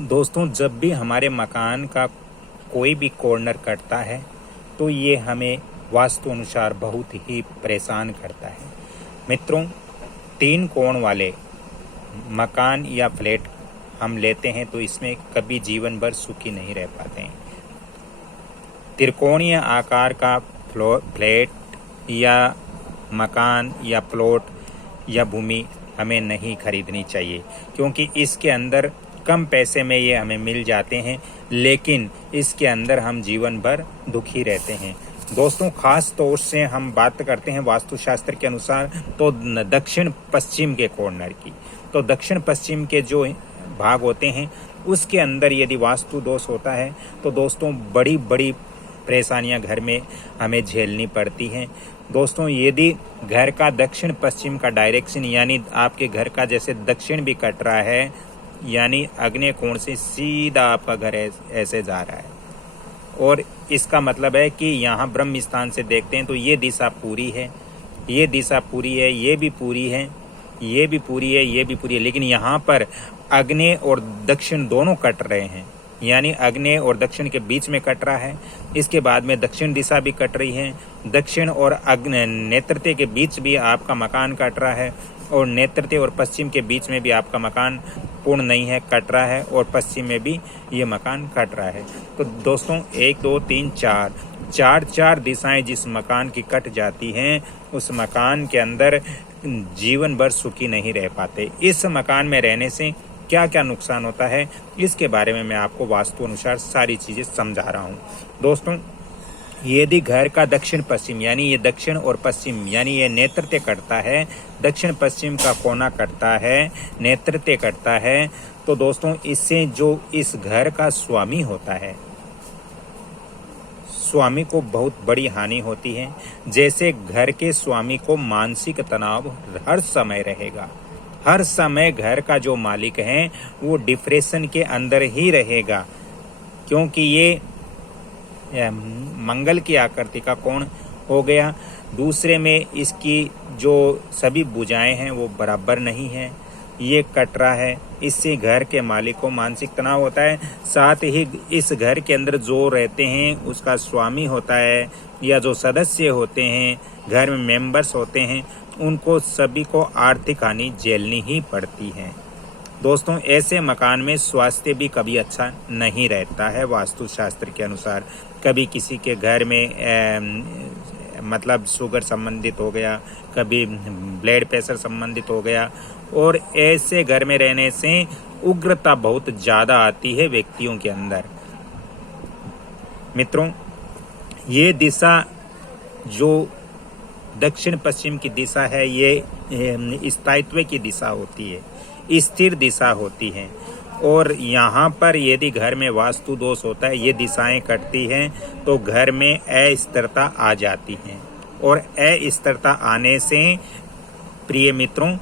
दोस्तों, जब भी हमारे मकान का कोई भी कॉर्नर कटता है तो ये हमें वास्तु अनुसार बहुत ही परेशान करता है। मित्रों, 3 कोण वाले मकान या फ्लैट हम लेते हैं तो इसमें कभी जीवन भर सुखी नहीं रह पाते हैं। त्रिकोणीय आकार का फ्लैट या मकान या प्लॉट या भूमि हमें नहीं खरीदनी चाहिए, क्योंकि इसके अंदर कम पैसे में ये हमें मिल जाते हैं, लेकिन इसके अंदर हम जीवन भर दुखी रहते हैं। दोस्तों, खास तौर से हम बात करते हैं वास्तुशास्त्र के अनुसार तो दक्षिण पश्चिम के कॉर्नर की। तो दक्षिण पश्चिम के जो भाग होते हैं उसके अंदर यदि वास्तु दोष होता है तो दोस्तों बड़ी बड़ी परेशानियां घर में हमें झेलनी पड़ती हैं। दोस्तों, यदि घर का दक्षिण पश्चिम का डायरेक्शन यानी आपके घर का जैसे दक्षिण भी कट रहा है, यानी आग्नेय कोण से सीधा आपका घर ऐसे जा रहा है, और इसका मतलब है कि यहाँ ब्रह्म स्थान से देखते हैं तो ये दिशा पूरी है, ये दिशा पूरी है, ये भी पूरी है, ये भी पूरी है, ये भी पूरी है, लेकिन यहाँ पर आग्नेय और दक्षिण दोनों कट रहे हैं, यानी आग्नेय और दक्षिण के बीच में कट रहा है। इसके बाद में दक्षिण दिशा भी कट रही है, दक्षिण और नेत्रते के बीच भी आपका मकान कट रहा है, और नेत्रते और पश्चिम के बीच में भी आपका मकान पूर्ण नहीं है, कट रहा है, और पश्चिम में भी ये मकान कट रहा है। तो दोस्तों 1 2 3 4 दिशाएं जिस मकान की कट जाती हैं उस मकान के अंदर जीवन भर सुखी नहीं रह पाते। इस मकान में रहने से क्या क्या नुकसान होता है इसके बारे में मैं आपको वास्तु अनुसार सारी चीजें समझा रहा हूँ। दोस्तों, यदि घर का दक्षिण पश्चिम यानी ये दक्षिण और पश्चिम यानी ये नेत्रते कटता है, दक्षिण पश्चिम का कोना कटता है, नेत्रते कटता है, तो दोस्तों इससे जो इस घर का स्वामी होता है, स्वामी को बहुत बड़ी हानि होती है। जैसे घर के स्वामी को मानसिक तनाव हर समय रहेगा, हर समय घर का जो मालिक है वो डिप्रेशन के अंदर ही रहेगा, क्योंकि ये मंगल की आकृति का कोण हो गया। दूसरे में इसकी जो सभी भुजाएं हैं वो बराबर नहीं है, ये कट रहा है, इससे घर के मालिक को मानसिक तनाव होता है। साथ ही इस घर के अंदर जो रहते हैं उसका स्वामी होता है या जो सदस्य होते हैं, घर में मेंबर्स होते हैं, उनको सभी को आर्थिक हानि झेलनी ही पड़ती है। दोस्तों, ऐसे मकान में स्वास्थ्य भी कभी अच्छा नहीं रहता है वास्तुशास्त्र के अनुसार। कभी किसी के घर में मतलब शुगर संबंधित हो गया, कभी ब्लड प्रेशर संबंधित हो गया, और ऐसे घर में रहने से उग्रता बहुत ज़्यादा आती है व्यक्तियों के अंदर। मित्रों, ये दिशा जो दक्षिण पश्चिम की दिशा है ये स्थायित्व की दिशा होती है, स्थिर दिशा होती है, और यहाँ पर यदि घर में वास्तु दोष होता है, ये दिशाएं कटती हैं तो घर में अस्थिरता आ जाती है, और अस्थिरता आने से प्रिय मित्रों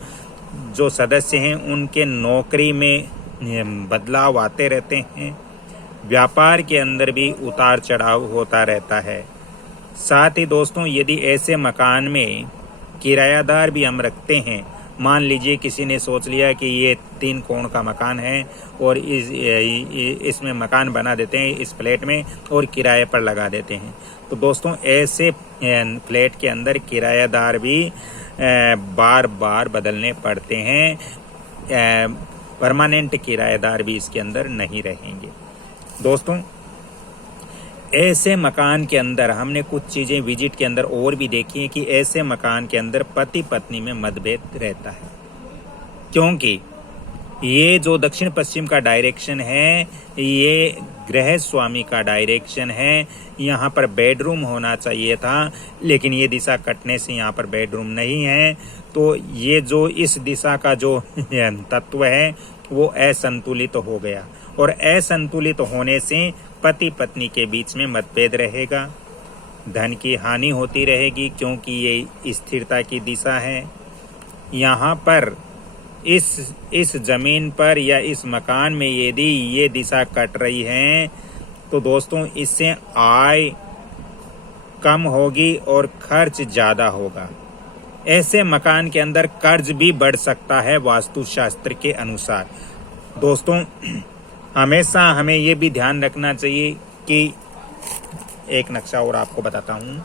जो सदस्य हैं उनके नौकरी में बदलाव आते रहते हैं, व्यापार के अंदर भी उतार चढ़ाव होता रहता है। साथ ही दोस्तों, यदि ऐसे मकान में किरायादार भी हम रखते हैं, मान लीजिए किसी ने सोच लिया कि ये 3 कोण का मकान है और इसमें मकान बना देते हैं इस फ्लैट में और किराए पर लगा देते हैं, तो दोस्तों ऐसे फ्लैट के अंदर किरायादार भी बार बार बदलने पड़ते हैं, परमानेंट किराएदार भी इसके अंदर नहीं रहेंगे। दोस्तों, ऐसे मकान के अंदर हमने कुछ चीज़ें विजिट के अंदर और भी देखी हैं कि ऐसे मकान के अंदर पति पत्नी में मतभेद रहता है, क्योंकि ये जो दक्षिण पश्चिम का डायरेक्शन है ये गृह स्वामी का डायरेक्शन है। यहाँ पर बेडरूम होना चाहिए था, लेकिन ये दिशा कटने से यहाँ पर बेडरूम नहीं है, तो ये जो इस दिशा का जो तत्व है वो असंतुलित हो गया, और असंतुलित होने से पति पत्नी के बीच में मतभेद रहेगा, धन की हानि होती रहेगी, क्योंकि ये स्थिरता की दिशा है। यहाँ पर इस जमीन पर या इस मकान में यदि ये दिशा कट रही है तो दोस्तों इससे आय कम होगी और खर्च ज़्यादा होगा। ऐसे मकान के अंदर कर्ज भी बढ़ सकता है वास्तुशास्त्र के अनुसार। दोस्तों, हमेशा हमें ये भी ध्यान रखना चाहिए कि एक नक्शा और आपको बताता हूँ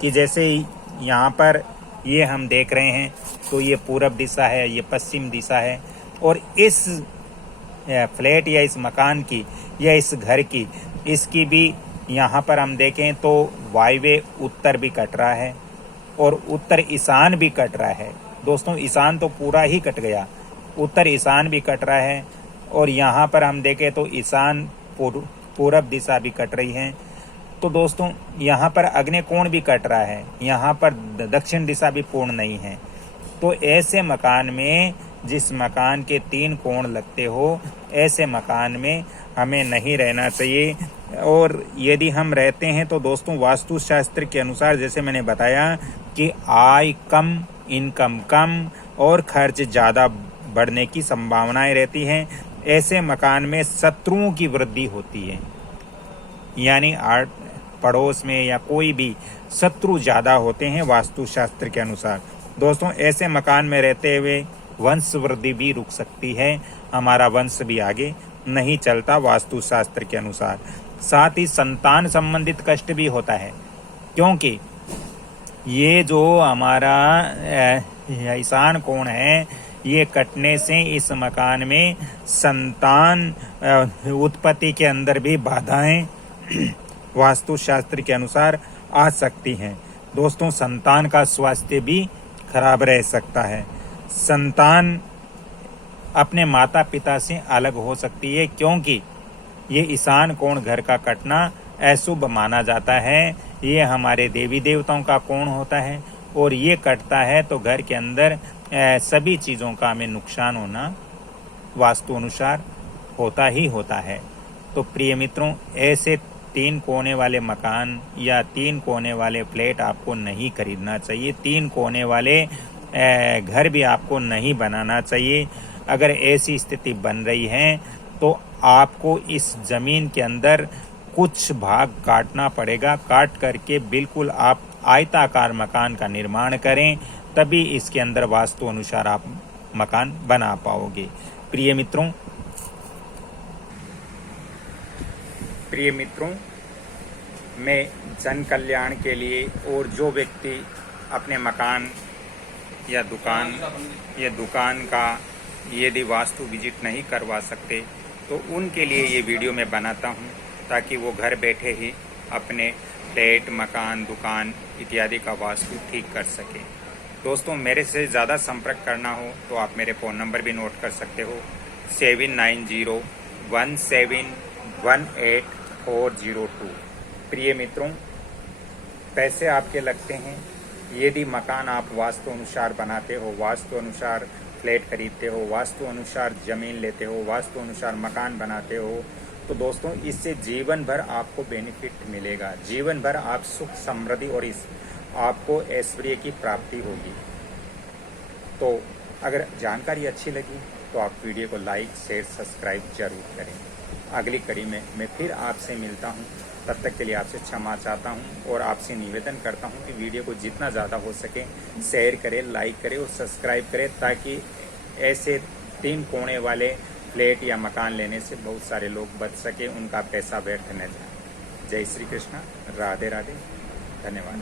कि जैसे यहाँ पर ये हम देख रहे हैं तो ये पूरब दिशा है, ये पश्चिम दिशा है, और इस फ्लैट या इस मकान की या इस घर की, इसकी भी यहाँ पर हम देखें तो वायव्य उत्तर भी कट रहा है और उत्तर ईशान भी कट रहा है। दोस्तों ईशान तो पूरा ही कट गया, उत्तर ईशान भी कट रहा है, और यहाँ पर हम देखें तो ईशान पूरब दिशा भी कट रही है। तो दोस्तों यहाँ पर अग्नि कोण भी कट रहा है, यहाँ पर दक्षिण दिशा भी पूर्ण नहीं है। तो ऐसे मकान में, जिस मकान के 3 कोण लगते हो, ऐसे मकान में हमें नहीं रहना चाहिए। और यदि हम रहते हैं तो दोस्तों वास्तुशास्त्र के अनुसार, जैसे मैंने बताया कि आय कम, इनकम कम और खर्च ज़्यादा बढ़ने की संभावनाएं रहती हैं। ऐसे मकान में शत्रुओं की वृद्धि होती है, यानी पड़ोस में या कोई भी शत्रु ज़्यादा होते हैं वास्तुशास्त्र के अनुसार। दोस्तों ऐसे मकान में रहते हुए वंश वृद्धि भी रुक सकती है, हमारा वंश भी आगे नहीं चलता वास्तुशास्त्र के अनुसार। साथ ही संतान संबंधित कष्ट भी होता है, क्योंकि ये जो हमारा ईशान कोण है, ये कटने से इस मकान में संतान उत्पत्ति के अंदर भी बाधाएं वास्तुशास्त्र के अनुसार आ सकती हैं। दोस्तों संतान का स्वास्थ्य भी खराब रह सकता है, संतान अपने माता पिता से अलग हो सकती है, क्योंकि ये ईशान कोण घर का कटना अशुभ माना जाता है। ये हमारे देवी देवताओं का कोण होता है और ये कटता है तो घर के अंदर सभी चीज़ों का हमें नुकसान होना वास्तु अनुसार होता ही होता है। तो प्रिय मित्रों, ऐसे 3 कोने वाले मकान या 3 कोने वाले फ्लैट आपको नहीं खरीदना चाहिए, 3 कोने वाले घर भी आपको नहीं बनाना चाहिए। अगर ऐसी स्थिति बन रही है तो आपको इस ज़मीन के अंदर कुछ भाग काटना पड़ेगा, काट करके बिल्कुल आप आयताकार मकान का निर्माण करें, तभी इसके अंदर वास्तु अनुसार आप मकान बना पाओगे। प्रिय मित्रों, मैं जन कल्याण के लिए और जो व्यक्ति अपने मकान या दुकान का यदि वास्तु विजिट नहीं करवा सकते तो उनके लिए ये वीडियो मैं बनाता हूँ, ताकि वो घर बैठे ही अपने फ्लैट, मकान, दुकान इत्यादि का वास्तु ठीक कर सके। दोस्तों मेरे से ज़्यादा संपर्क करना हो तो आप मेरे फ़ोन नंबर भी नोट कर सकते हो, 7901718402। प्रिय मित्रों, पैसे आपके लगते हैं यदि मकान आप वास्तु अनुसार बनाते हो, वास्तु अनुसार फ्लैट खरीदते हो, वास्तु अनुसार ज़मीन लेते हो, वास्तु अनुसार मकान बनाते हो, तो दोस्तों इससे जीवन भर आपको बेनिफिट मिलेगा, जीवन भर आप सुख समृद्धि और आपको ऐश्वर्य की प्राप्ति होगी। तो अगर जानकारी अच्छी लगी तो आप वीडियो को लाइक, शेयर, सब्सक्राइब जरूर करें। अगली कड़ी में मैं फिर आपसे मिलता हूं, तब तक के लिए आपसे क्षमा चाहता हूं और आपसे निवेदन करता हूं कि वीडियो को जितना ज़्यादा हो सके शेयर करें, लाइक करें और सब्सक्राइब करें, ताकि ऐसे 3 कोने वाले फ्लैट या मकान लेने से बहुत सारे लोग बच सके, उनका पैसा व्यर्थ न जाए। जय श्री कृष्ण, राधे राधे, धन्यवाद।